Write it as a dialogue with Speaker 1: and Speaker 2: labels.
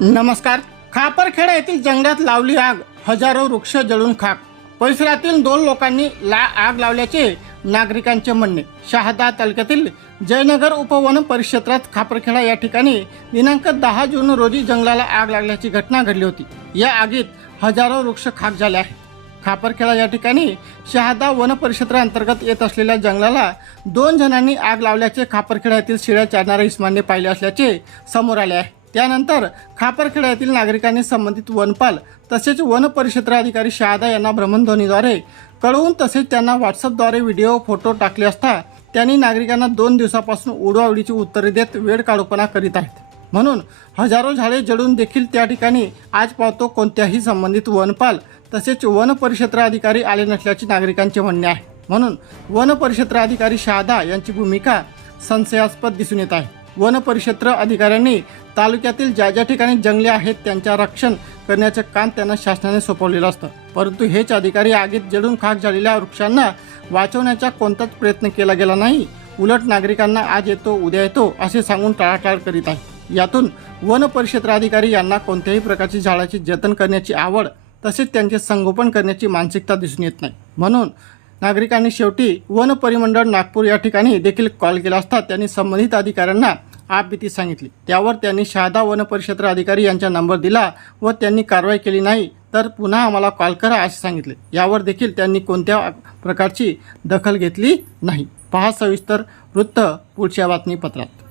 Speaker 1: नमस्कार. खापरखेडा येथील जंगलात लावली आग. हजारो वृक्ष जळून खाक. परिसरातील दोन लोकांनी ला आग लावल्याचे नागरिकांचे म्हणणे. शहादा तालुक्यातील जयनगर उपवन परिक्षेत्रात खापरखेडा या ठिकाणी दिनांक दहा जून रोजी जंगलाला आग लागल्याची घटना घडली होती. या आगीत हजारो वृक्ष खाक झाले आहेत. खापरखेडा या ठिकाणी शहादा वन परिक्षेत्राअंतर्गत येत असलेल्या जंगलाला दोन जणांनी आग लावल्याचे खापरखेडा येथील शिळ्या चारणाऱ्या इस्मानने पाहिले असल्याचे समोर आले आहे. त्यानंतर खापरखेड्यातील नागरिकांनी संबंधित वनपाल तसेच वन परिक्षेत्र अधिकारी शहादा यांना भ्रमणध्वनीद्वारे कळवून तसेच त्यांना व्हॉट्सअपद्वारे व्हिडिओ फोटो टाकले असता त्यांनी नागरिकांना दोन दिवसापासून उडवाउडीची उत्तरे देत वेळ काढूपणा करीत आहेत. म्हणून हजारो झाडे जडून देखील त्या ठिकाणी आज पावतो कोणत्याही संबंधित वनपाल तसेच वन परिक्षेत्र अधिकारी आले नसल्याचे नागरिकांचे म्हणणे आहे. म्हणून वन परिक्षेत्र अधिकारी शहादा यांची भूमिका संशयास्पद दिसून येत आहे. वन परिक्षेत्र अधिकाऱ्यांनी तालुक्यातील ज्या ज्या ठिकाणी जंगले आहेत त्यांच्या रक्षण करण्याचे काम त्यांना शासनाने सोपवलेलं असतं. परंतु हेच अधिकारी आगीत जळून खाक झालेल्या वृक्षांना वाचवण्याचा कोणताच प्रयत्न केला गेला नाही. उलट नागरिकांना आज येतो उद्या येतो असे सांगून टाळाटाळ करीत आहे. यातून वन परिक्षेत्राधिकारी यांना कोणत्याही प्रकारची झाडाची जतन करण्याची आवड तसेच त्यांचे संगोपन करण्याची मानसिकता दिसून येत नाही. म्हणून नागरिकांनी शेवटी वन परिमंडळ नागपूर या ठिकाणी देखील कॉल केला असता त्यांनी संबंधित अधिकाऱ्यांना आपबीती सांगितली. त्यावर त्यांनी शहादा वनपरिक्षेत्र अधिकारी यांचा नंबर दिला व त्यांनी कारवाई केली नाही तर पुन्हा आम्हाला कॉल करा असे सांगितले. यावर देखील त्यांनी कोणत्या प्रकारची दखल घेतली नाही. पहा सविस्तर वृत्त पुढच्या बातमीपत्रात.